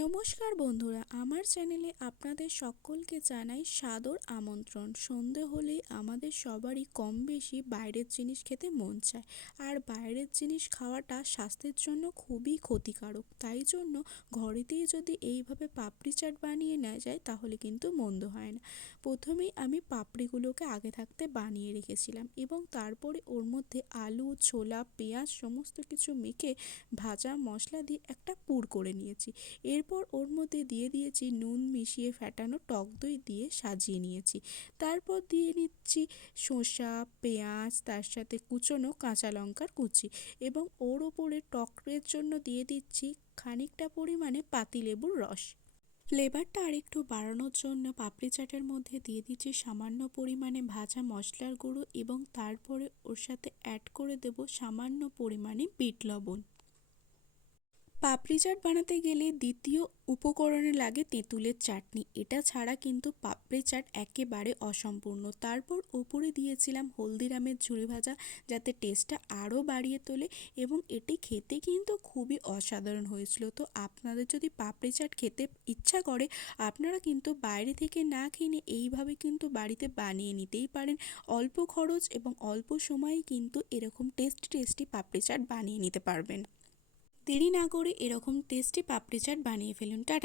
নমস্কার বন্ধুরা, আমার চ্যানেলে আপনাদের সকলকে জানাই সাদর আমন্ত্রণ। সন্ধে হলেই আমাদের সবারই কম বেশি বাইরের জিনিস খেতে মন চায়, আর বাইরের জিনিস খাওয়াটা স্বাস্থ্যের জন্য খুবই ক্ষতিকারক। তাই জন্য ঘরেতেই যদি এইভাবে পাপড়ি চাট বানিয়ে নেওয়া যায় তাহলে কিন্তু মন্দ হয় না। প্রথমেই আমি পাপড়িগুলোকে আগে থাকতে বানিয়ে রেখেছিলাম এবং তারপরে ওর মধ্যে আলু, ছোলা, পেঁয়াজ সমস্ত কিছু মেখে ভাজা মশলা দিয়ে একটা পুর করে নিয়েছি। এরপর ওর মধ্যে দিয়ে দিয়েছি নুন মিশিয়ে ফ্যাটানো টক দই দিয়ে সাজিয়ে নিয়েছি। তারপর দিয়ে নিচ্ছি শসা, পেঁয়াজ, তার সাথে কুচনো কাঁচা লঙ্কার কুচি এবং ওর ওপরে টকের জন্য দিয়ে দিচ্ছি খানিকটা পরিমাণে পাতিলেবুর রস। ফ্লেভারটা আরেকটু বাড়ানোর জন্য পাপড়ি চাটের মধ্যে দিয়ে দিচ্ছি সামান্য পরিমাণে ভাজা মশলার গুঁড়ো এবং তারপরে ওর সাথে অ্যাড করে দেব সামান্য পরিমাণে বিট লবণ। পাপড়ি চাট বানাতে গেলে দ্বিতীয় উপকরণে লাগে তেঁতুলের চাটনি। এটা ছাড়া কিন্তু পাপড়ি চাট একেবারে অসম্পূর্ণ। তারপর ওপরে দিয়েছিলাম হলদিরামের ঝুরি ভাজা, যাতে টেস্টটা আরও বাড়িয়ে তোলে এবং এটি খেতে কিন্তু খুবই অসাধারণ হয়েছিল। তো আপনাদের যদি পাপড়ি চাট খেতে ইচ্ছা করে আপনারা কিন্তু বাইরে থেকে না কিনে এইভাবে কিন্তু বাড়িতে বানিয়ে নিতেই পারেন। অল্প খরচ এবং অল্প সময়ে কিন্তু এরকম টেস্টি পাপড়ি চাট বানিয়ে নিতে পারবেন। দেরি না করে এরকম টেস্টি পাপড়ি চাট বানিয়ে ফেলুন। টাটা।